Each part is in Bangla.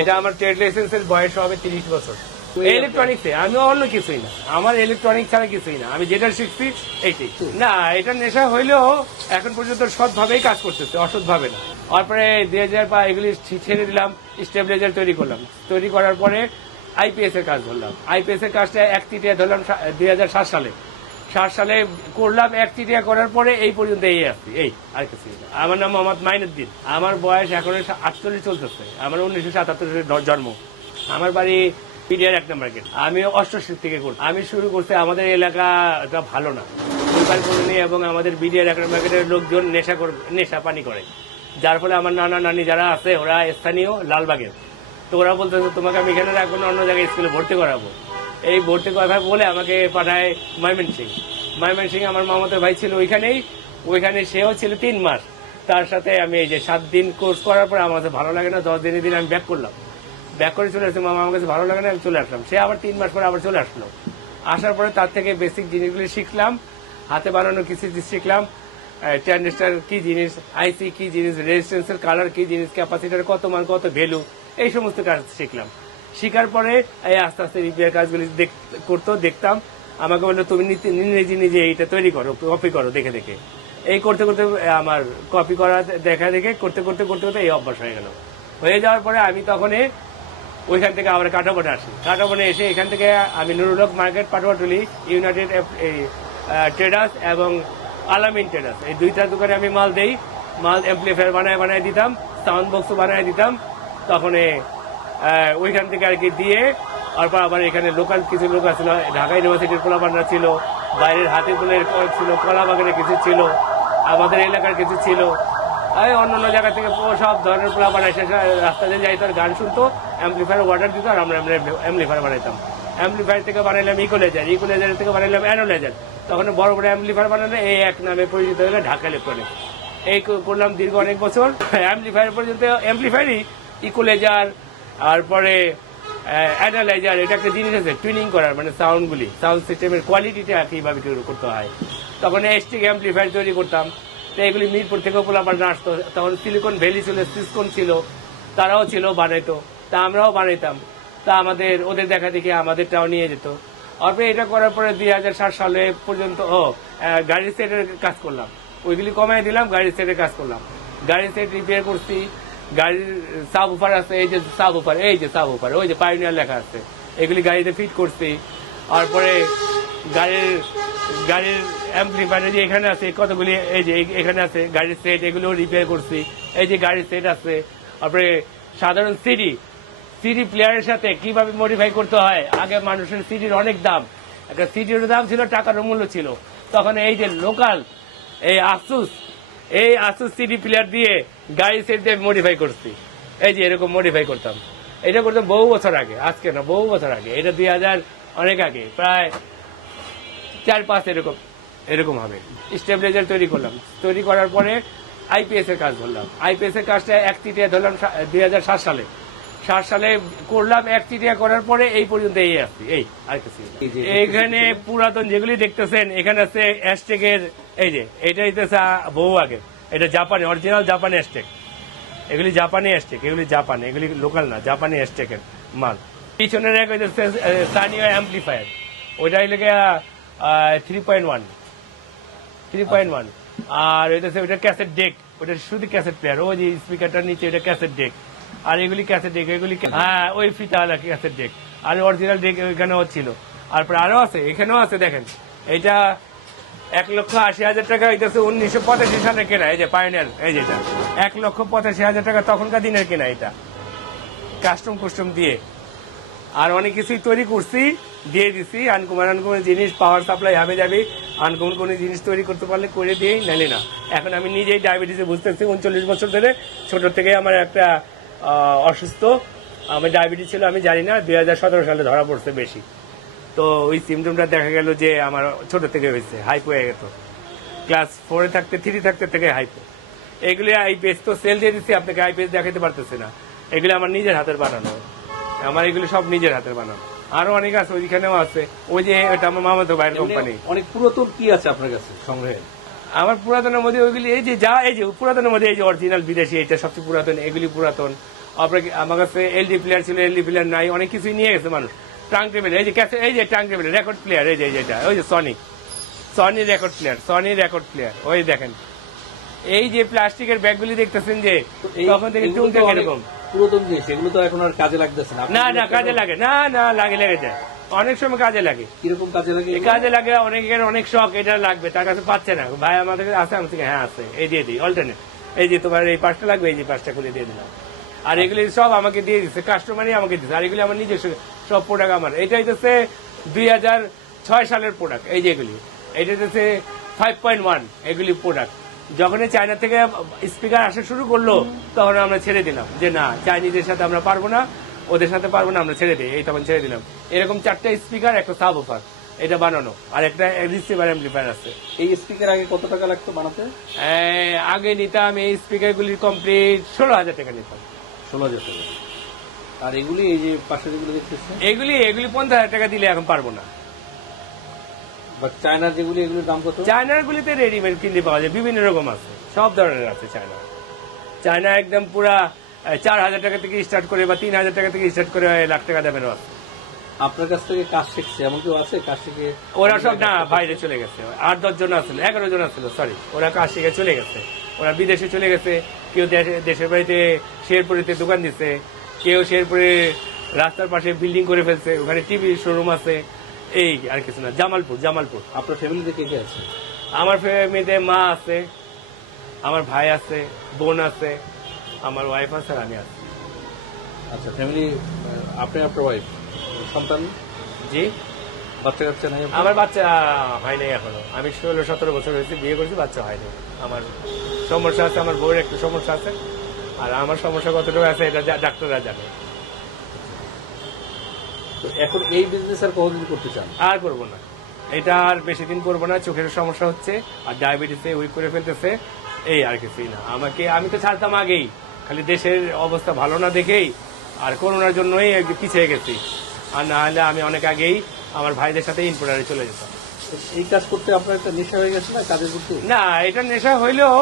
এটা আমার ট্রেড লাইসেন্সের বয়স হবে তিরিশ বছর। ইলেকট্রনিক্সে আমি অন্য কিছুই না। আমার ইলেকট্রনিক ছাড়া কিছুই না। আমি যেটা শিখছি এইটাই না এটা নেশা হইলেও এখন পর্যন্ত সৎভাবেই কাজ করতেছে অসৎভাবে না। তারপরে দুই হাজার বা এগুলি ছেড়ে দিলাম স্টেবিলাইজার তৈরি করলাম। তৈরি করার পরে আইপিএস এর কাজ ধরলাম। আইপিএস এর কাজটা এক চিটিয়া ধরলাম দুই হাজার সাত সালে। সাত সালে করলাম এক চিটিয়া করার পরে এই পর্যন্ত এই আসছি এই আর কিছু। আমার নাম মোহাম্মদ মাইনুদ্দিন। আমার বয়স এখন আটচল্লিশ চলতেছে। আমার উনিশশো সাতাত্তর জন্ম। আমার বাড়ি পিডিয়ার এক নম্বর গেট। আমি অষ্টশীর থেকে করছি। আমি শুরু করছি আমাদের এলাকাটা ভালো না। পরিবার কলোনি এবং আমাদের বিডিআর এক নম্বর গেটের লোকজন নেশা কর, নেশা পানি করে। যার ফলে আমার নানা নানি যারা আছে, ওরা স্থানীয় লালবাগের তো ওরা বলতেছে, তোমাকে আমি এখানে রাখব না, অন্য জায়গায় স্কুলে ভর্তি করাবো। এই ভর্তি কথা বলে আমাকে পাঠায় ময়মন সিং ময়মন সিং আমার মামাতো ভাই ছিল ওইখানেই। ওইখানে সেও ছিল তিন মাস। তার সাথে আমি এই যে সাত দিন কোর্স করার পরে আমার ভালো লাগে না, দশ দিনের দিন আমি ব্যাক করলাম। ব্যাক করে চলে আসছি, মামা আমার কাছে ভালো লাগে না, আমি চলে আসলাম। সে আবার তিন মাস পরে আবার চলে আসলো। আসার পরে তার থেকে বেসিক জিনিসগুলি শিখলাম। হাতে বানানো কিছু জিনিস শিখলাম। ট্রানজিস্টার কি জিনিস আইসি কি জিনিস রেজিস্ট্যান্সের কালার কি জিনিস ক্যাপাসিটার কত মান, কত ভ্যালু এই সমস্ত কাজ শিখলাম। শিখার পরে এই আস্তে আস্তে রিপেয়ার কাজগুলি করতো, দেখতাম। আমাকে বলল, তুমি নিজে নিজে এইটা তৈরি করো কপি করো দেখে দেখে। এই করতে করতে, আমার কপি করা দেখা, দেখে করতে করতে করতে করতে এই অভ্যাস হয়ে গেল। হয়ে যাওয়ার পরে আমি তখন ওইখান থেকে আবার কাটাবনে আসি। কাটাবনে এসে এখান থেকে আমি নুরুলক মার্কেট, পাটুয়াটুলি, ইউনাইটেড ট্রেডার্স এবং আলামিন ট্রেডার্স। এই দুইটা দোকানে আমি মাল দেই, মাল এমপ্লিফায়ার বানায় বানায় দিতাম সাউন্ড বক্স বানায় দিতাম। তখন ওইখান থেকে আর কি দিয়ে তারপর আবার এখানে লোকাল কিছু লোক আছিল ঢাকা ইউনিভার্সিটির পোলাপান্ডা ছিল, বাইরের হাতিগুলের ছিল কলাবাগানের কিছু ছিল, আমাদের এলাকার কিছু ছিল। এই অন্য অন্য জায়গা থেকে সব ধরনের পোলাপান এসে রাস্তা দিয়ে যাইতো আর গান শুনতো অ্যাম্পলিফায়ার অর্ডার দিত আর আমরা অ্যাম্পলিফায়ার বানাইতাম। অ্যাম্পলিফায়ার থেকে বানাইলাম ইকোলেজার ইকোলেজার থেকে বানাইলাম অ্যানোলেজার তখন বড় বড় অ্যাম্পলিফায়ার বানানো এই এক নামে পরিচিত হলো ঢাকা ইলেকট্রনিক এই করলাম দীর্ঘ অনেক বছর। অ্যাম্পলিফায়ার পর্যন্ত অ্যাম্পলিফায়ারই ইকোলেজার তারপরে অ্যানালাইজার এটা একটা জিনিস আছে টুইনিং করার মানে সাউন্ডগুলি সাউন্ড সিস্টেমের কোয়ালিটিটা কীভাবে করতে হয়। তখন এসটি অ্যাম্পলিফায়ার তৈরি করতাম। তো এগুলি মিরপুর থেকে পোলাপান আসতো। তখন সিলিকন ভ্যালি ছিল সিসকন ছিল, তারাও ছিল, বানাইতো। তা আমরাও বানাইতাম। তা আমাদের, ওদের দেখা দেখি আমাদেরটাও নিয়ে যেত। তারপরে এটা করার পরে দুই হাজার সাত সালে পর্যন্ত, ও গাড়ির সেটের কাজ করলাম। ওইগুলি কমাই দিলাম, গাড়ির সেটের কাজ করলাম। গাড়ির সেট রিপেয়ার করছি। গাড়ির সাব উপার আছে, এই যে সাব উপার এই যে সাব উপার ওই যে পাইনিয়ার লেখা আছে। এগুলি গাড়িতে ফিট করছি। তারপরে গাড়ির গাড়ির অ্যাম্পলিফায়ার যে এখানে আছে, কতগুলি, এই যে এখানে আছে, গাড়ির সেট এগুলো রিপেয়ার করছি। এই যে গাড়ির সেট আছে, তারপরে সাধারণ সিডি সিডি প্লেয়ারের সাথে কীভাবে মডিফাই করতে হয়? আগে মানুষের সিডির অনেক দাম। একটা সিডির দাম ছিল, টাকার মূল্য ছিল। তখন এই যে লোকাল এই আসুস এই আসুস সিডি প্লেয়ার দিয়ে গাড়ি সেট দিয়ে মডিফাই করছি। এই যে এরকম মডিফাই করতাম। এটা করতাম বহু বছর আগে আজকে না বহু বছর আগে। এটা দুই হাজার অনেক আগে প্রায় চার পাঁচ এরকম এরকম হবে। স্টেবিলাইজার তৈরি করলাম। তৈরি করার পরে আইপিএস এর কাজ ধরলাম। আইপিএস এর কাজটা এক চিটিয়া ধরলাম দুই হাজার সাত সালে। সাত সালে করলাম এক চিটিয়া করার পরে এই পর্যন্ত এই আসছি। এই আর কিছু এখানে পুরাতন যেগুলি দেখতেছেন এখানে আছে অ্যাস্টেকের এই যে, এটা হইতেছে বহু আগে। এটা জাপানি অরিজিনাল জাপানি অ্যাস্টেক এগুলি জাপানি অ্যাস্টেক এগুলি জাপানি এগুলি লোকাল না, জাপানি অ্যাস্টেকের মাল। পিছনের এক হইতেছে স্থানীয় অ্যাম্পলিফায়ার ওইটা হইলে three point one three point one আর ওইটাছে ওইটা ক্যাসেট ডেক ওটা শুধু ক্যাসেট প্লেয়ার ওই যে স্পিকারটার নিচে ওইটা ক্যাসেট ডেক আর এগুলি ক্যাসেট ডেক এগুলি হ্যাঁ ওই ফিতা ক্যাসেট ডেক আর অরিজিনাল ডেক ওইখানেও ছিল। আরও আছে, এখানেও আছে, দেখেন। এটা এক লক্ষ আশি হাজার টাকা হইতেছে উনিশশো পঁচাশি সালে কেনা, এই যে পাইনিয়ার এই যেটা এক লক্ষ পঁচাশি হাজার টাকা তখনকার দিনের কেনা এটা। কাস্টম কুস্টম দিয়ে। আর অনেক কিছুই তৈরি করছি, দিয়ে দিছি। আনকুমার আনকমন জিনিস পাওয়ার সাপ্লাই হবে যাবে। আনকমন কোনো জিনিস তৈরি করতে পারলে করে দিয়েই নালে না। এখন আমি নিজেই ডায়াবেটিসে বুঝতেছি, উনচল্লিশ বছর ধরে ছোট থেকে আমার একটা অসুস্থ। আমার ডায়াবেটিস ছিল, আমি জানি না, দুই হাজার সতেরো সালে ধরা পড়ছে বেশি। তো ওই সিমটমটা দেখা গেল যে আমার ছোট থেকে হয়েছে হাইপো হয়ে গেত ক্লাস ফোরে থাকতে থ্রি থাকতে থেকে হাইপো এগুলি আইপিএস তো সেল দিয়ে দিচ্ছি আপনাকে আইপিএস দেখাতে পারতেছে না। এগুলি আমার নিজের হাতের বানানো। আমার এগুলি সব নিজের হাতের বানানো। আরও অনেক আছে ওইখানেও আছে। ওই যে এটা আমার মামাতো ভাইয়ের কোম্পানি অনেক পুরাতন কি আছে আপনার কাছে সংগ্রহে? আমার পুরাতনের মধ্যে ওইগুলি এই যে যা এই যে পুরাতনের মধ্যে এই যে অরিজিনাল বিদেশি এটা সবচেয়ে পুরাতন এগুলি পুরাতন। আপনাকে আমার কাছে এলডি প্লেয়ার ছিল এলডি প্লেয়ার নাই অনেক কিছুই নিয়ে গেছে মানুষ। ট্রাঙ্ক টেবিল এই যে এই যে ট্রাঙ্ক টেবিল রেকর্ড প্লেয়ার এই যে যেটা ওই যে Sony Sony record player Sony record player ওই দেখেন। এই যে প্লাস্টিকের ব্যাগগুলি দেখতেছেন যে তখন থেকে পুরাতন জিনিস এগুলো তো এখন আর কাজে লাগতেছে না। না না কাজে লাগে। না না লাগে লেগে যায়। অনেক সময় কাজে লাগে। কীরকম কাজে লাগে কাজে লাগে অনেকের অনেক শখ এটা লাগবে তার কাছে পাচ্ছে না। ভাই আমাদের কাছে আছে আমি হ্যাঁ আছে এই দিয়ে দিই অল্টারনেট এই যে তোমার এই পাঁচটা লাগবে এই যে পাঁচটা খুলে দিয়ে দিলাম। আর এগুলি সব আমাকে দিয়ে দিচ্ছে কাস্টমারই আমাকে দিচ্ছে আর এগুলি আমার নিজস্ব সব প্রোডাক্ট আমার। এটা হচ্ছে দুই হাজার ছয় সালের প্রোডাক্ট এই যেগুলি এটা হচ্ছে ফাইভ পয়েন্ট ওয়ান এগুলি প্রোডাক্ট যখন এই চায়না থেকে স্পিকার আসা শুরু করল তখন আমরা ছেড়ে দিলাম যে না চাইনিজের সাথে আমরা পারব না ওদের সাথে পারব না আমরা ছেড়ে দিই। এই তখন ছেড়ে দিলাম। এরকম চারটা স্পিকার একটা সাব অফার এটা বানানো। আর একটা রিসিভার অ্যাম্পলিফায়ার আছে। এই স্পিকার আগে কত টাকা লাগতো বানাতে? আগে নিতাম এই স্পিকার গুলির কমপ্লিট ষোলো হাজার টাকা নিতাম। ষোলো হাজার টাকা। আর এগুলি এই যে পাশে যেগুলো দেখতেছেন এগুলি এগুলি পঞ্চাশ হাজার টাকা দিলে এখন পারব না। বাট চায়নার যেগুলি এগুলির দাম কত? চায়নার গুলিতে রেডিমেড কিনতে পাওয়া যায় বিভিন্ন রকম আছে সব ধরনের আছে চায়না। চায়না একদম পুরা চার হাজার টাকা থেকে স্টার্ট করে বা তিন হাজার টাকা থেকে স্টার্ট করে লাখ টাকা আছে। আপনার কাছ থেকে কাজ শিখছে এমন কেউ আছে কাজ শিখে? ওরা সব না বাইরে চলে গেছে। আট দশ জন আসছিল এগারো জন আসছিল সরি ওরা কাজ শিখে চলে গেছে। ওরা বিদেশে চলে গেছে কেউ দেশের বাড়িতে শেরপুরিতে দোকান দিচ্ছে কেউ শেরপুরে রাস্তার পাশে বিল্ডিং করে ফেলছে ওখানে টিভি শোরুম আছে এই আর কিছু না জামালপুর জামালপুর। আপনার ফ্যামিলিতে কে কে আছে? আমার ফ্যামিলিতে মা আছে আমার ভাই আছে বোন আছে আমার ওয়াইফ আছে আর আমি আছি। আচ্ছা ফ্যামিলি আপনি আপনার ওয়াইফ সন্তান? জি। বাচ্চা কাচ্চা নাই আমার বাচ্চা হয় নাই এখনও। আমি ষোলো সতেরো বছর হয়েছে বিয়ে করেছি বাচ্চা হয়নি আমার সমস্যা আছে আমার বউয়ের একটু সমস্যা আছে। আর আমার সমস্যা কতটুকু আছে এটা ডাক্তাররা জানে। তো এখন এই বিজনেস আর কতদিন করতে চান? আর করব না। এটা আর বেশি দিন করব না চোখের সমস্যা হচ্ছে আর ডায়াবেটিসে উইক করে ফেলতেছে এই আর কিছুই না। আমাকে আমি তো ছাড়তাম আগেই খালি দেশের অবস্থা ভালো না দেখেই আর করোনার জন্যই পিছিয়ে গেছি। আর না হলে আমি অনেক আগেই আমার ভাইদের সাথে ইম্পোর্টারে চলে যেতাম। এই কাজ করতে আপনার একটা নেশা হয়ে গেছে না কাজের প্রতি? না এটা নেশা হইলেও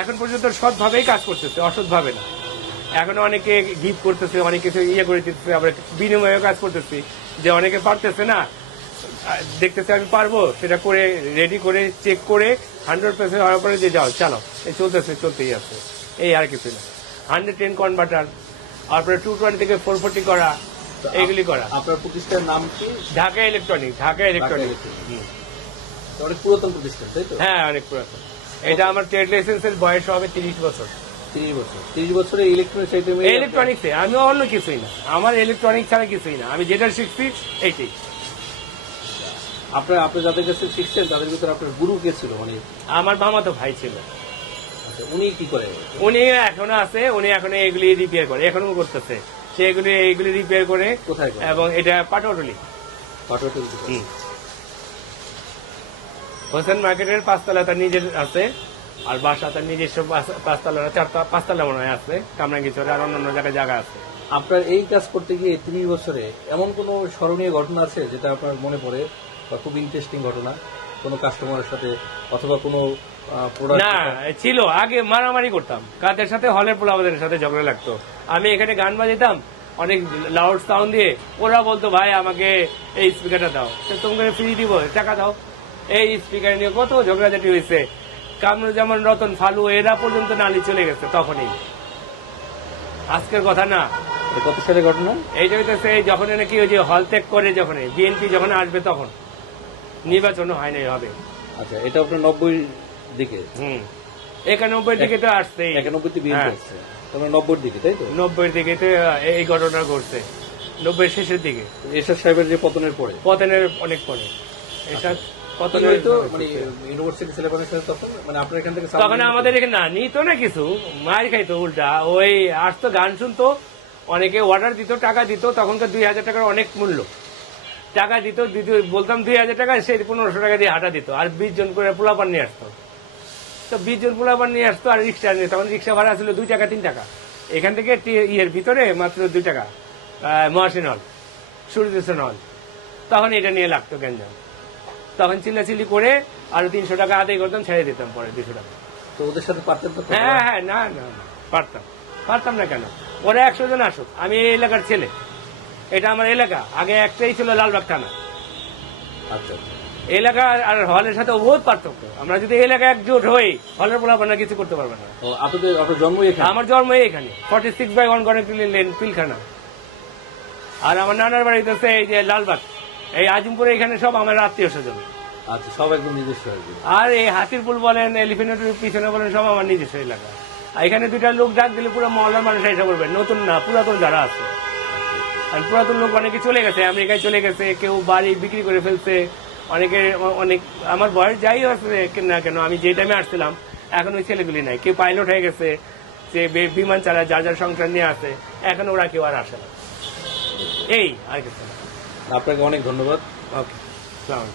এখন পর্যন্ত সৎভাবেই কাজ করতেছে অসৎভাবে না। এখন অনেকে গিফট করতেছে অনেক কিছু ইয়ে করে দিতেছে আবার বিনিময়ে কাজ করতেছি যে অনেকে পারতেছে না দেখতেছে আমি পারব সেটা করে রেডি করে চেক করে হান্ড্রেড পার্সেন্ট হওয়ার পরে যে যাও চালো এই চলতেছে চলতেই আছে। এই আর কিছু না। হান্ড্রেড টেন কনভার্টার তারপরে টু টোয়েন্টি থেকে ফোর ফোর্টি করা এগুলি করা। আপনার প্রতিষ্ঠানের নাম কি? Dhaka electronic Dhaka electronic. অনেক পুরাতন প্রতিষ্ঠান তাই তো? হ্যাঁ অনেক পুরাতন। এটা আমার ট্রেড লাইসেন্সের বয়স হবে তিরিশ বছর। তিরিশ বছর। তিরিশ বছরে ইলেকট্রনিক্স আইটেমে ইলেকট্রনিক্সে আমি অন্য কিছুই না। আমার ইলেকট্রনিক ছাড়া কিছুই না। আমি যেটা শিখছি এইটাই। আপনার আপনি যাদের কাছে শিখছেন তাদের ভিতরে আপনার গুরু কে ছিল? মানে আমার মামা তো ভাই ছিল। আচ্ছা, উনি কি করে? উনি এখনও আছে উনি এখনও এগুলি রিপেয়ার করে এখনও করতেছে। সে এগুলি এইগুলি রিপেয়ার করে কোথায় এবং এটা পাটোয়াটলি করে? হোসেন মার্কেটের পাঁচতলা তার নিজের আছে আর বাসা তার নিজস্ব পাঁচতলা চারটা পাঁচতলা মনে হয় আছে কামরাঙ্গিচরে আর অন্যান্য জায়গায় জায়গা আছে। আপনার এই কাজ করতে গিয়ে ত্রিশ বছরে এমন কোনো স্মরণীয় ঘটনা আছে যেটা আপনার মনে পড়ে? বা খুব ইন্টারেস্টিং ঘটনা? কোনো কাস্টমারের সাথে? অথবা কোনো না ছিল আগে মারামারি করতাম। কাদের সাথে? হলের পোলাবাদের সাথে ঝগড়া লাগতো। আমি এখানে গান বাজাতাম অনেক লাউড সাউন্ড দিয়ে। ওরা বলতো ভাই আমাকে এই স্পিকারটা দাও। তোমাকে ফ্রি দিব টাকা দাও। এই স্পিকার নিয়ে কত ঝগড়াঝাটি হয়েছে। কামরুজ্জামান রতন ফালু এরা পর্যন্ত নালি চলে গেছে তখনই। আজকের কথা না। কত সালের ঘটনা? এইটা হইতেছে যখন নাকি ওই যে হল ত্যাগ করে যখন বিএনপি যখন আসবে তখন। নির্বাচনও হয় নাই হবে। আচ্ছা এটা আপনার নব্বই দিকে? হুম। একানব্বই দিকে তো আসছেই। একানব্বইতে বিএনপি হ্যাঁ। আসছে। তারপরে নব্বই দিকে তাই তো? নব্বই দিকে তো এই ঘটনা ঘটছে। নব্বই শেষের দিকে। এরশাদ সাহেবের যে পতনের পরে? পতনের অনেক পরে। এসব মানে তখন মানে আপনার এখান থেকে তখন আমাদের এখানে না নিত না কিছু মার খাইতো উল্টা। ওই আসতো গান শুনতো অনেকে অর্ডার দিত টাকা দিত তখনকার দুই হাজার টাকার অনেক মূল্য। টাকা দিত বলতাম দুই হাজার টাকা সে পনেরোশো টাকা দিয়ে হাঁটা দিত আর বিশ জন করে পোলাপান নিয়ে আসতো। তো বিশ জন পোলাপান নিয়ে আসতো আর রিক্সা নিয়ে তখন রিক্সা ভাড়া ছিল দুই টাকা তিন টাকা। এখান থেকে ইয়ের ভিতরে মাত্র দুই টাকা মহাসিন হল সূর্যদূষণ হল তখন এটা নিয়ে লাগতো গ্যাঞ্জাম তখন চিল্লাচিল্লি করে আরও তিনশো টাকা আদায় করতাম ছেড়ে দিতাম পরে দুশো টাকা। তো ওদের সাথে পারতেন তো হ্যাঁ হ্যাঁ না না পারতাম। পারতাম না কেন? ওরা একশো জন আসুক আমি এই এলাকার ছেলে। এটা আমার এলাকা আগে একটাই ছিল লালবাগ থানা। আচ্ছা আচ্ছা। এলাকা আর- হলের সাথে বহুত পার্থক্য। আমরা যদি এলাকা একজোট হই হলের বলা না কিছু করতে পারবে না। ও আপনাদের আপনার জন্মই আমার জন্ম এখানে। Forty six by one connective lane Pilkhana. আর আমার নানার বাড়িতে এই যে লালবাগ। এই আজিমপুরে এখানে সব আমার আত্মীয় স্বজন। আচ্ছা সব একদম নিজস্ব আর আর এই হাতিরপুল বলেন এলিফেন্টের পিছনে বলেন সব আমার নিজস্ব এলাকা। আর এখানে দুইটা লোক ডাক দিলে পুরো মহল্লার মানুষ এসে করবে নতুন না পুরাতন যারা আছে। আর পুরাতন লোক অনেকে চলে গেছে আমেরিকায় চলে গেছে কেউ বাড়ি বিক্রি করে ফেলছে। অনেকে অনেক আমার বয়স যাই আছে না কেন আমি যে টাইমে আসছিলাম এখন ওই ছেলেগুলি নাই। কেউ পাইলট হয়ে গেছে যে বিমান চালায় যার যার সংসার নিয়ে আসে এখন ওরা কেউ আর আসে না। এই আর কিছু না। আপনাকে অনেক ধন্যবাদ। ওকে সালাম